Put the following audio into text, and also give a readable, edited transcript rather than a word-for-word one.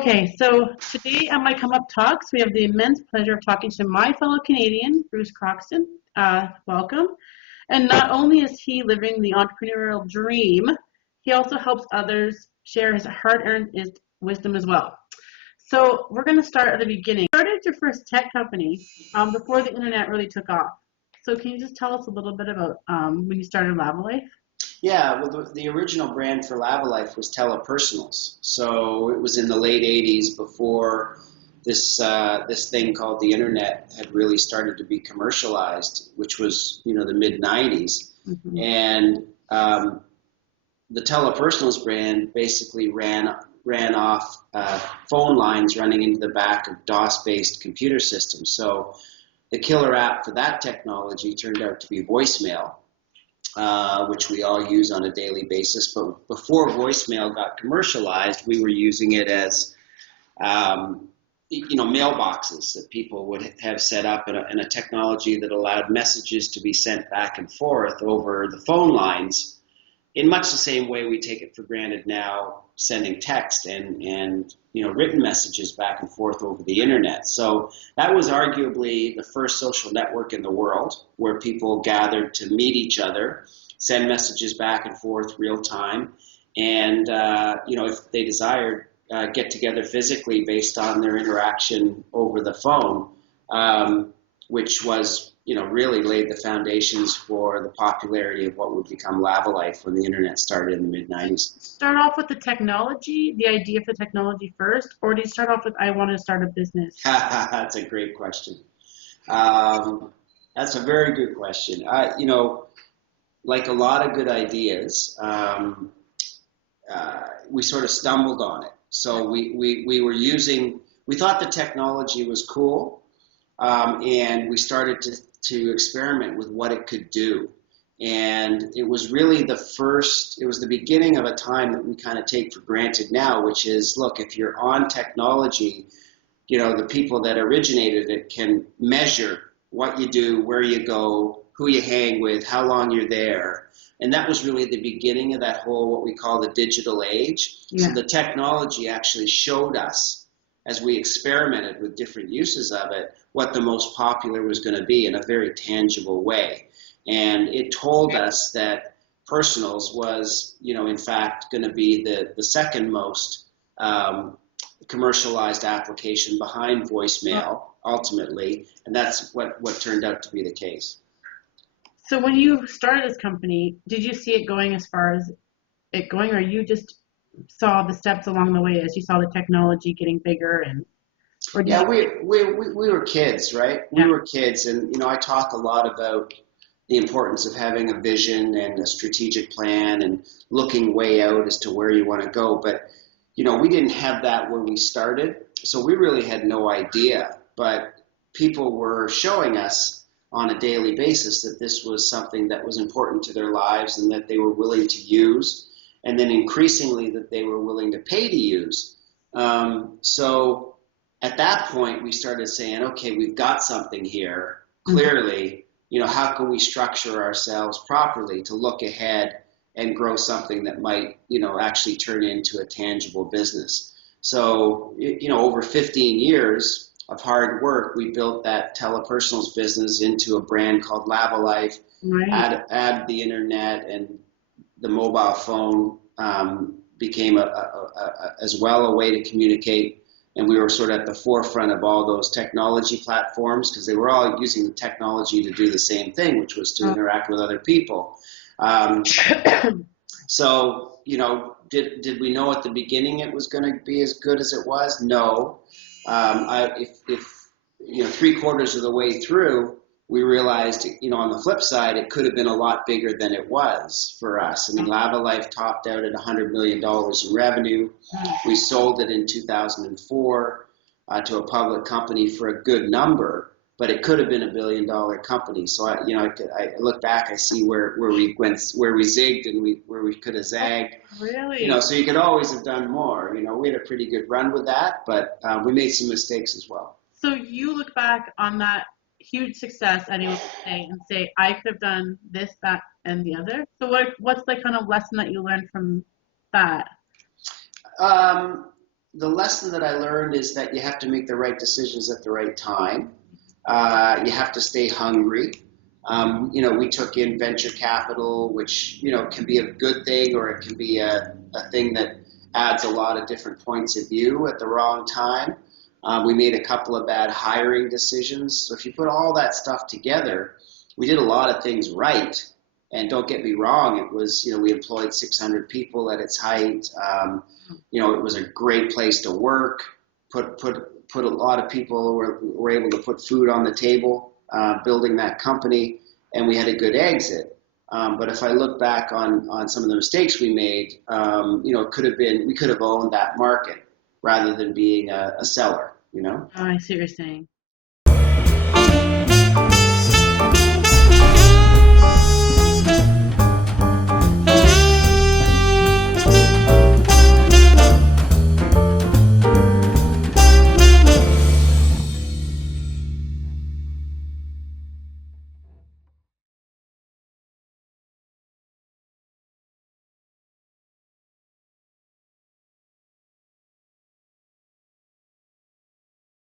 Okay, so today on MyComeUp Talks, we have the immense pleasure of talking to my fellow Canadian, Bruce Croxon. Welcome. And not only is he living the entrepreneurial dream, he also helps others share his hard-earned wisdom as well. So we're going to start at the beginning. You started your first tech company before the internet really took off. So can you just tell us a little bit about when you started Lavalife? Yeah, well, the original brand for Lavalife was Telepersonals. So it was in the late 80s before this thing called the internet had really started to be commercialized, which was, the mid 90s. Mm-hmm. And the Telepersonals brand basically ran off phone lines running into the back of DOS-based computer systems. So the killer app for that technology turned out to be voicemail. Which we all use on a daily basis. But before voicemail got commercialized, we were using it as, mailboxes that people would have set up in a technology that allowed messages to be sent back and forth over the phone lines in much the same way we take it for granted now, sending text and written messages back and forth over the internet. So that was arguably the first social network in the world where people gathered to meet each other, send messages back and forth real time, and if they desired, get together physically based on their interaction over the phone, which was really laid the foundations for the popularity of what would become Lavalife when the internet started in the mid-90s. Start off with the technology, the idea for technology first, or do you start off with, I want to start a business? That's a great question. That's a very good question. Like a lot of good ideas, we sort of stumbled on it. So we thought the technology was cool, and we started to experiment with what it could do. And it was really the beginning of a time that we kind of take for granted now, which is, look, if you're on technology, the people that originated it can measure what you do, where you go, who you hang with, how long you're there. And that was really the beginning of that whole, what we call the digital age. Yeah. So the technology actually showed us, as we experimented with different uses of it, what the most popular was going to be in a very tangible way. And it told us that personals was, in fact, going to be the second most commercialized application behind voicemail, ultimately. And that's what turned out to be the case. So when you started this company, did you see it going as far as it going, or you just saw the steps along the way as you saw the technology getting bigger? Yeah, we were kids, right? Yeah. We were kids, and I talk a lot about the importance of having a vision and a strategic plan and looking way out as to where you want to go. But we didn't have that when we started, so we really had no idea. But people were showing us on a daily basis that this was something that was important to their lives and that they were willing to use, and then increasingly that they were willing to pay to use. So at that point, we started saying, okay, we've got something here, clearly, how can we structure ourselves properly to look ahead and grow something that might, actually turn into a tangible business. So, over 15 years of hard work, we built that Telepersonals business into a brand called Lavalife. Right. Add the internet and the mobile phone became as well a way to communicate. And we were sort of at the forefront of all those technology platforms because they were all using the technology to do the same thing, which was to interact with other people. So, did we know at the beginning it was going to be as good as it was? No. If 3/4 of the way through, we realized, on the flip side, it could have been a lot bigger than it was for us. I mean, Lavalife topped out at $100 million in revenue. We sold it in 2004 to a public company for a good number, but it could have been $1 billion company. So I look back, I see where we went, where we zigged and where we could have zagged. Really? So you could always have done more. We had a pretty good run with that, but we made some mistakes as well. So you look back on that huge success, anyone would say, I could have done this, that, and the other. So what's the kind of lesson that you learned from that? the lesson that I learned is that you have to make the right decisions at the right time. You have to stay hungry. We took in venture capital, which, can be a good thing, or it can be a thing that adds a lot of different points of view at the wrong time. We made a couple of bad hiring decisions. So if you put all that stuff together, we did a lot of things right. And don't get me wrong, it was, we employed 600 people at its height. It was a great place to work, put a lot of people were able to put food on the table, building that company, and we had a good exit. But if I look back on some of the mistakes we made, we could have owned that market rather than being a seller. Oh, I see what you're saying.